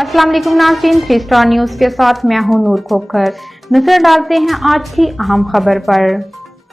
अस्सलाम वालेकुम नाज़रीन, 3 स्टार न्यूज़ के साथ मैं हूं नूर खोखर। नजर डालते हैं आज की अहम खबर पर।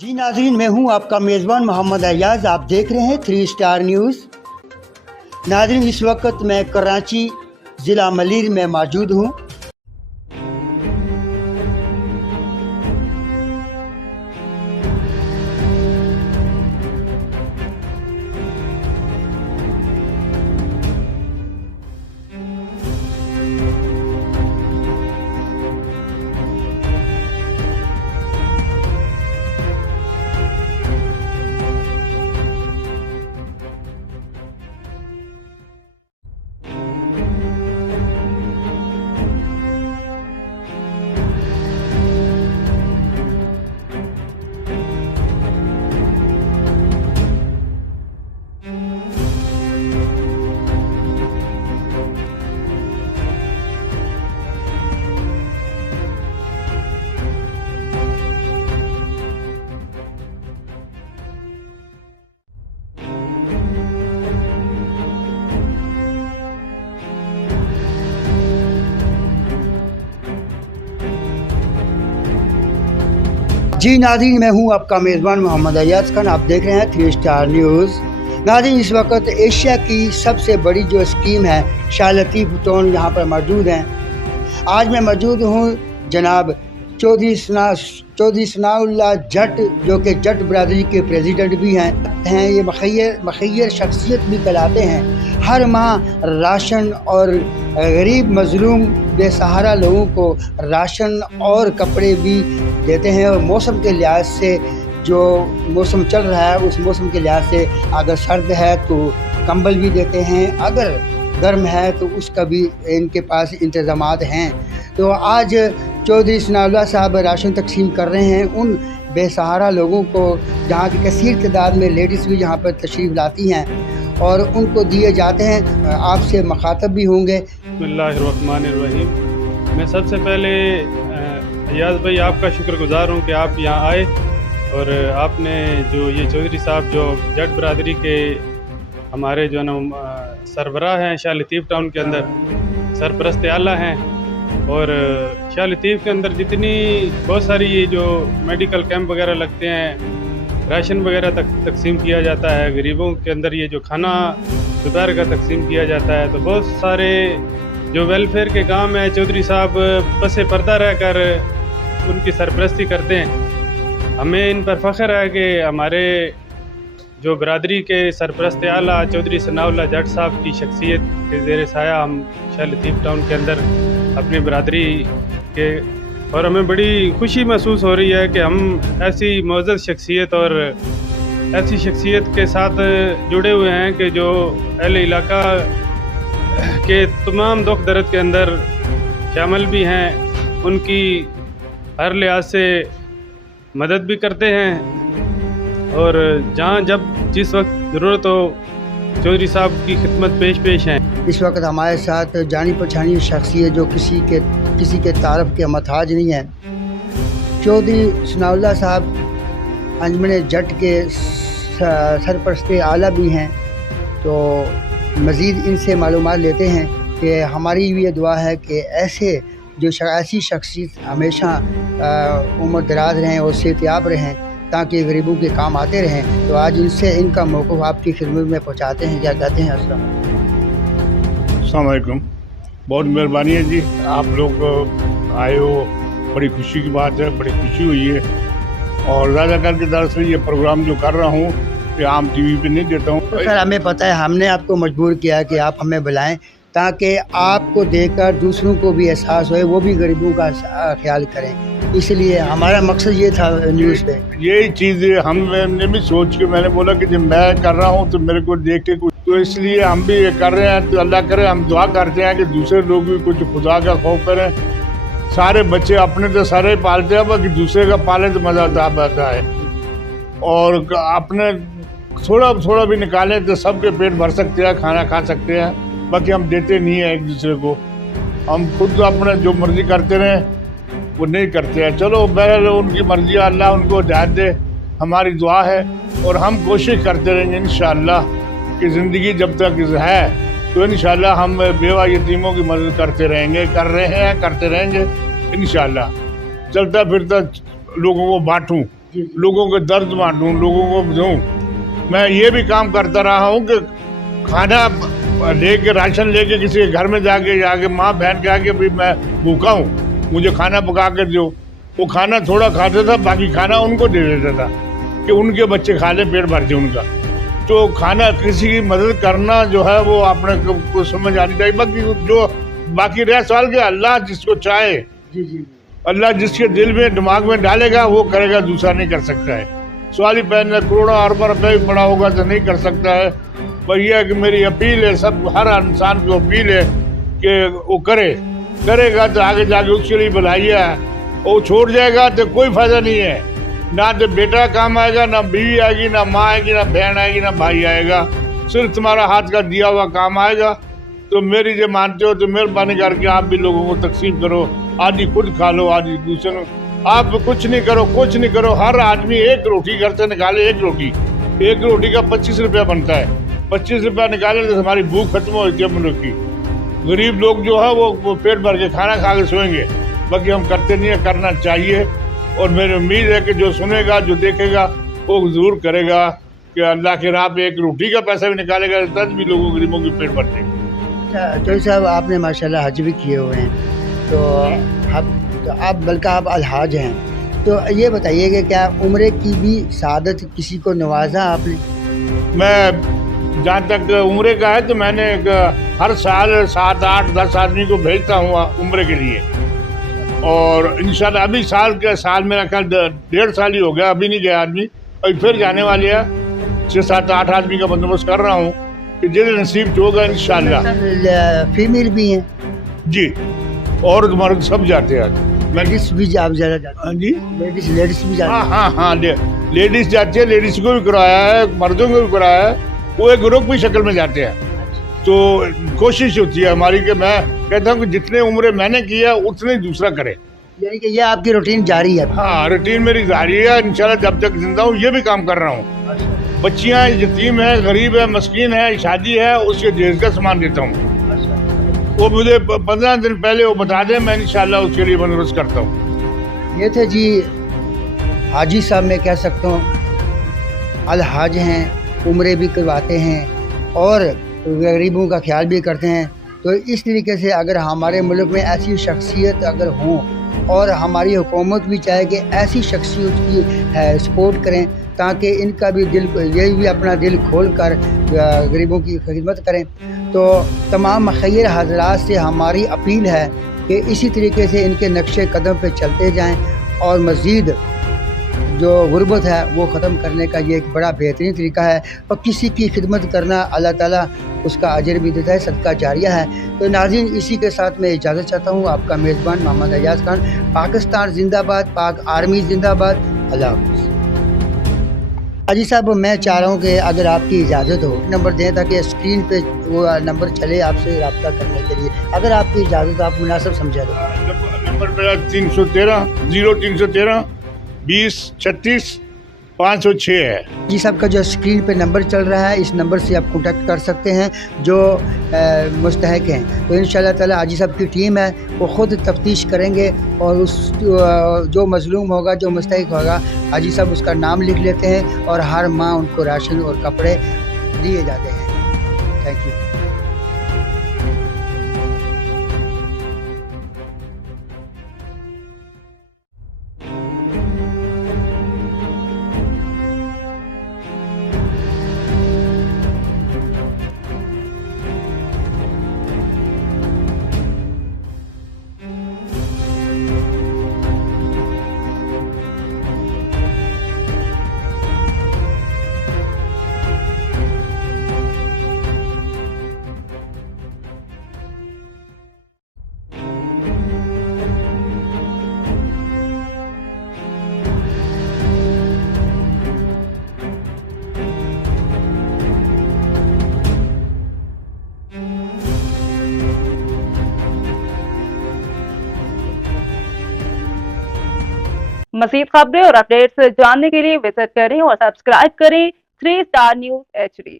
जी नाज़रीन, मैं हूं आपका मेज़बान मोहम्मद अयाज। आप देख रहे हैं 3 स्टार न्यूज़। नाज़रीन, इस वक्त मैं कराची ज़िला मलीर में मौजूद हूं। जी नाज़रीन, मैं हूं आपका मेज़बान मोहम्मद अयाज खान। आप देख रहे हैं 3 स्टार न्यूज़। नाज़रीन, इस वक्त एशिया की सबसे बड़ी जो स्कीम है शाह लतीफ़ टाउन, यहाँ पर मौजूद हैं। आज मैं मौजूद हूँ जनाब चौधरी सनाउल्लाह जट, जो कि जट बरादरी के प्रेसिडेंट भी हैं। ये मखैर शख्सियत भी कहलाते हैं। हर माह राशन और गरीब मजलूम बेसहारा लोगों को राशन और कपड़े भी देते हैं। और मौसम के लिहाज से, जो मौसम चल रहा है उस मौसम के लिहाज से अगर सर्द है तो कंबल भी देते हैं, अगर गर्म है तो उसका भी इनके पास इंतज़ामात हैं। तो आज चौधरी सनाउल्लाह साहब राशन तकसीम कर रहे हैं उन बेसहारा लोगों को, जहाँ की कसीर तादाद में लेडीज़ भी यहाँ पर तशरीफ़ लाती हैं और उनको दिए जाते हैं। आपसे मुखातब भी होंगे। बिस्मिल्लाहिर्रहमानिर्रहीम। मैं सबसे पहले अयाज भाई आपका शुक्रगुजार हूँ कि आप यहाँ आए और आपने जो ये चौधरी साहब जो जट बरादरी के हमारे जो ना सरबराह हैं शाह लतीफ़ टाउन के अंदर सरपरस्त आला हैं, और शाह लतीफ़ के अंदर जितनी बहुत सारी ये जो मेडिकल कैंप वगैरह लगते हैं, राशन वगैरह तकसीम किया जाता है, गरीबों के अंदर ये जो खाना दोपहर का तकसीम किया जाता है, तो बहुत सारे जो वेलफेयर के काम है चौधरी साहब पसे पर्दा रहकर उनकी सरपरस्ती करते हैं। हमें इन पर फ़ख्र है कि हमारे जो बरादरी के सरपरस्त आला चौधरी सनाउल्लाह जट साहब की शख्सियत के ज़ेर साया हम शाह लतीफ़ टाउन के अंदर अपनी बरादरी के, और हमें बड़ी खुशी महसूस हो रही है कि हम ऐसी मुअज़्ज़ज़ शख्सियत और ऐसी शख्सियत के साथ जुड़े हुए हैं कि जो अहले इलाका के तमाम दुख दर्द के अंदर शामिल भी हैं, उनकी हर लिहाज से मदद भी करते हैं, और जहाँ जब जिस वक्त ज़रूरत हो चौधरी साहब की खिदमत पेश हैं। इस वक्त हमारे साथ जानी पहचानी शख्सियत जो किसी के तारफ़ के महताज नहीं है, चौधरी सनाउल्लाह साहब अंजमन जट के सरपरस्त आला भी हैं। तो मज़ीद इनसे मालूमात लेते हैं कि हमारी भी ये दुआ है कि ऐसी शख्सियत हमेशा उम्र दराज रहें और सेहतयाब रहें, ताकि गरीबों के काम आते रहें। तो आज इनका मौक़िफ़ आपकी खिदमत में पहुँचाते हैं। क्या कहते हैं? अस्सलाम वालेकुम। बहुत मेहरबानी है जी, आप लोग आए हो, बड़ी खुशी की बात है, बड़ी खुशी हुई है। और राजाकार की तरफ से ये प्रोग्राम जो कर रहा हूँ ये आम टीवी पे नहीं देता हूँ। सर, हमें पता है, हमने आपको मजबूर किया कि आप हमें बुलाएं ताकि आपको देखकर दूसरों को भी एहसास होए, वो भी गरीबों का ख्याल करें। इसलिए हमारा मकसद ये था न्यूज़ पे। यही चीज़ें हमने भी सोच के मैंने बोला कि जब मैं कर रहा हूँ तो मेरे को देख के कुछ, तो इसलिए हम भी ये कर रहे हैं। तो अल्लाह करे, हम दुआ करते हैं कि दूसरे लोग भी कुछ खुदा का खौफ करें। सारे बच्चे अपने तो सारे पालते हैं, बाकी दूसरे का पाले तो मज़ा आता है। और अपने थोड़ा भी निकालें तो सबके पेट भर सकते हैं, खाना खा सकते हैं। बाकी हम देते नहीं हैं एक दूसरे को, हम खुद तो अपने जो मर्ज़ी करते रहें, वो नहीं करते हैं। चलो बहरहाल उनकी मर्ज़ी, अल्लाह उनको हिदायत दे, हमारी दुआ है। और हम कोशिश करते रहेंगे इंशाअल्लाह कि ज़िंदगी जब तक है तो इंशाल्लाह हम बेवा यतीमों की मदद करते रहेंगे, कर रहे हैं, करते रहेंगे इंशाल्लाह। चलता फिरता लोगों को बांटूं, लोगों के दर्द बांटूं, लोगों को दूं। मैं ये भी काम करता रहा हूँ कि खाना लेके, राशन लेके किसी के घर में जाके माँ बहन के आके भी मैं भूखा हूँ, मुझे खाना पका कर दो। वो खाना थोड़ा खाता था, बाकी खाना उनको दे देता था कि उनके बच्चे खा लें, पेट भर जाए उनका। तो खाना, किसी की मदद करना जो है वो अपने को समझ आनी चाहिए। बाकी रह सवाल के अल्लाह जिसको चाहे, अल्लाह जिसके दिल में दिमाग में डालेगा वो करेगा, दूसरा नहीं कर सकता है। सवाली पहन करोड़ों अरबों रुपये भी पड़ा होगा तो नहीं कर सकता है। पर यह है कि मेरी अपील है, सब हर इंसान को अपील है कि वो करेगा तो आगे जाके उसके लिए भलाई है। वो छोड़ जाएगा तो कोई फायदा नहीं है, ना तो बेटा काम आएगा, ना बीवी आएगी, ना माँ आएगी, ना बहन आएगी, ना भाई आएगा। सिर्फ तुम्हारा हाथ का दिया हुआ काम आएगा। तो मेरी जो मानते हो तो मेहरबानी करके आप भी लोगों को तकसीम करो, आदि खुद खा लो, आदि दूसरों। आप कुछ नहीं करो, हर आदमी एक रोटी घर से निकाले, एक रोटी का 25 रुपया बनता है। 25 रुपया निकाले तो हमारी भूख खत्म हो जाती है मुल्क की। गरीब लोग जो है वो पेट भर के खाना खा के सोएंगे। बाकी हम करते नहीं है, करना चाहिए। और मेरी उम्मीद है कि जो सुनेगा, जो देखेगा वो जरूर करेगा कि अल्लाह के राह पे एक रोटी का पैसा भी निकालेगा, तब भी लोगों गरीबों की पेट भरते हैं। तो साहब आपने माशाल्लाह हज भी किए हुए हैं, तो आप बल्कि आप अलहाज हैं, तो ये बताइए कि क्या उम्रे की भी सादत किसी को नवाजा आपने? मैं जहाँ तक उम्रे का है तो मैंने हर साल 7, 8, 10 आदमी को भेजता हूँ उम्रे के लिए। और इंशाल्लाह अभी साल मेरा ख्याल 1.5 साल ही हो गया, अभी नहीं गया आदमी, अभी फिर जाने वाले हैं। 6, 7, 8 आदमी का बंदोबस्त कर रहा हूँ कि जिन्हें नसीब होगा इंशाल्लाह। फीमेल भी हैं जी, और मर्द सब जाते हैं। लेडीज भी आप ज़्यादा जाते हैं? जी, लेडीज भी जाते हैं। हाँ, लेडीज जाती है, लेडीज को भी कराया है, मर्दों को भी कराया है। वो एक ग्रुप की शक्ल में जाते हैं। तो कोशिश होती है हमारी कि मैं कहता हूँ कि जितने उम्र मैंने किया उतने दूसरा करे। यानी कि ये आपकी रूटीन जारी है? हाँ, रूटीन मेरी जारी है इंशाल्लाह। जब तक जिंदा हूँ ये भी काम कर रहा हूँ। बच्चियाँ यतीम है, गरीब है, मस्कीन है, शादी है, उसके दहेज का सामान देता हूँ। वो मुझे 15 दिन पहले वो बता दें, मैं इंशाल्लाह उसके लिए बंदोबस्त करता हूँ। ये थे जी हाजी साहब, मैं कह सकता हूँ अलहाज हैं, उम्रे भी करवाते हैं और गरीबों का ख्याल भी करते हैं। तो इस तरीके से अगर हमारे मुल्क में ऐसी शख्सियत अगर हों और हमारी हुकूमत भी चाहे कि ऐसी शख्सियत की सपोर्ट करें ताकि इनका भी दिल, ये भी अपना दिल खोल कर गरीबों की खिदमत करें। तो तमाम खैर हजरात से हमारी अपील है कि इसी तरीके से इनके नक्शे कदम पे चलते जाएं और मज़ीद जो गुर्बत है वो ख़त्म करने का ये एक बड़ा बेहतरीन तरीका है। और किसी की खिदमत करना अल्लाह ताला उसका अजर भी देता है, सदका जारिया है। तो नाज़रीन, इसी के साथ मैं इजाज़त चाहता हूँ। आपका मेज़बान मोहम्मद अयाज खान। पाकिस्तान जिंदाबाद, पाक आर्मी जिंदाबाद। अल्लाह हाफ़िज़। हाजी साहब, मैं चाह रहा हूँ कि अगर आपकी इजाज़त हो नंबर दें ताकि स्क्रीन पे वो नंबर चले आपसे रब्ता करने के लिए। अगर आपकी इजाज़त आप मुनासिब समझा दो। नंबर मेरा 313 0313 20 36 506 है। जी साहब का जो स्क्रीन पे नंबर चल रहा है, इस नंबर से आप कांटेक्ट कर सकते हैं जो मुस्तहक हैं। तो इंशाल्लाह ताला हाजी साहब की टीम है वो ख़ुद तफ्तीश करेंगे और उस जो मज़लूम होगा, जो मुस्तहक होगा, हाजी साहब उसका नाम लिख लेते हैं और हर माह उनको राशन और कपड़े दिए जाते हैं। Thank you. मज़ीद खबरें और अपडेट्स जानने के लिए विजिट करें और सब्सक्राइब करें 3 स्टार न्यूज़ HD।